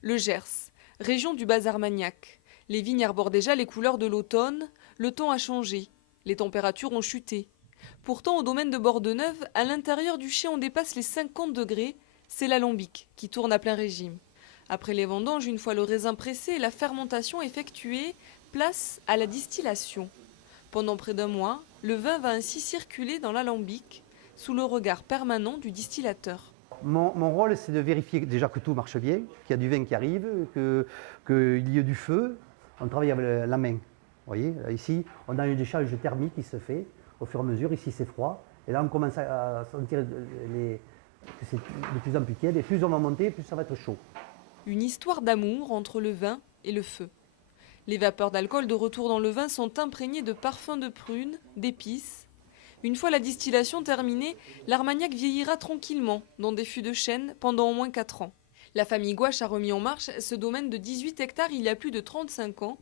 Le Gers, région du Bas-Armagnac. Les vignes arborent déjà les couleurs de l'automne, le temps a changé, les températures ont chuté. Pourtant, au domaine de Bordeneuve, à l'intérieur du chai, on dépasse les 50 degrés, c'est l'alambic qui tourne à plein régime. Après les vendanges, une fois le raisin pressé et la fermentation effectuée, place à la distillation. Pendant près d'un mois, le vin va ainsi circuler dans l'alambic, sous le regard permanent du distillateur. Mon rôle, c'est de vérifier déjà que tout marche bien, qu'il y a du vin qui arrive, qu'il y ait du feu. On travaille avec la main. Vous voyez, ici, on a une décharge thermique qui se fait au fur et à mesure. Ici, c'est froid. Et là, on commence à sentir que c'est de plus en plus tiède. Et plus on va monter, plus ça va être chaud. Une histoire d'amour entre le vin et le feu. Les vapeurs d'alcool de retour dans le vin sont imprégnées de parfums de prune, d'épices. Une fois la distillation terminée, l'Armagnac vieillira tranquillement dans des fûts de chêne pendant au moins 4 ans. La famille Gouache a remis en marche ce domaine de 18 hectares il y a plus de 35 ans.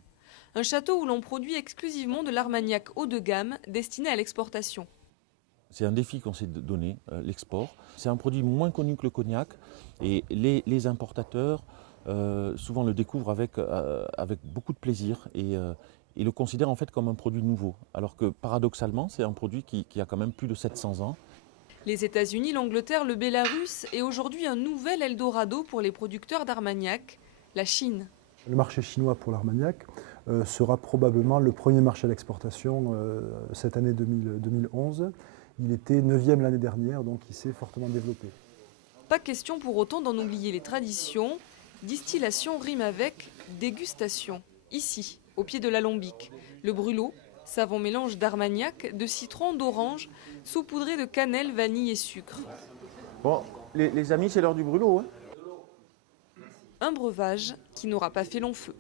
Un château où l'on produit exclusivement de l'Armagnac haut de gamme destiné à l'exportation. C'est un défi qu'on s'est donné, l'export. C'est un produit moins connu que le cognac et les importateurs souvent le découvrent avec beaucoup de plaisir et le considèrent en fait comme un produit nouveau. Alors que paradoxalement, c'est un produit qui a quand même plus de 700 ans. Les États-Unis, l'Angleterre, le Bélarus et aujourd'hui un nouvel Eldorado pour les producteurs d'Armagnac, la Chine. Le marché chinois pour l'Armagnac sera probablement le premier marché d'exportation cette année 2011. Il était 9e l'année dernière, donc il s'est fortement développé. Pas question pour autant d'en oublier les traditions. Distillation rime avec dégustation. Ici, au pied de l'alambic, le brûlot, savant mélange d'armagnac, de citron, d'orange, saupoudré de cannelle, vanille et sucre. Bon, les amis, c'est l'heure du brûlot, hein. Un breuvage qui n'aura pas fait long feu.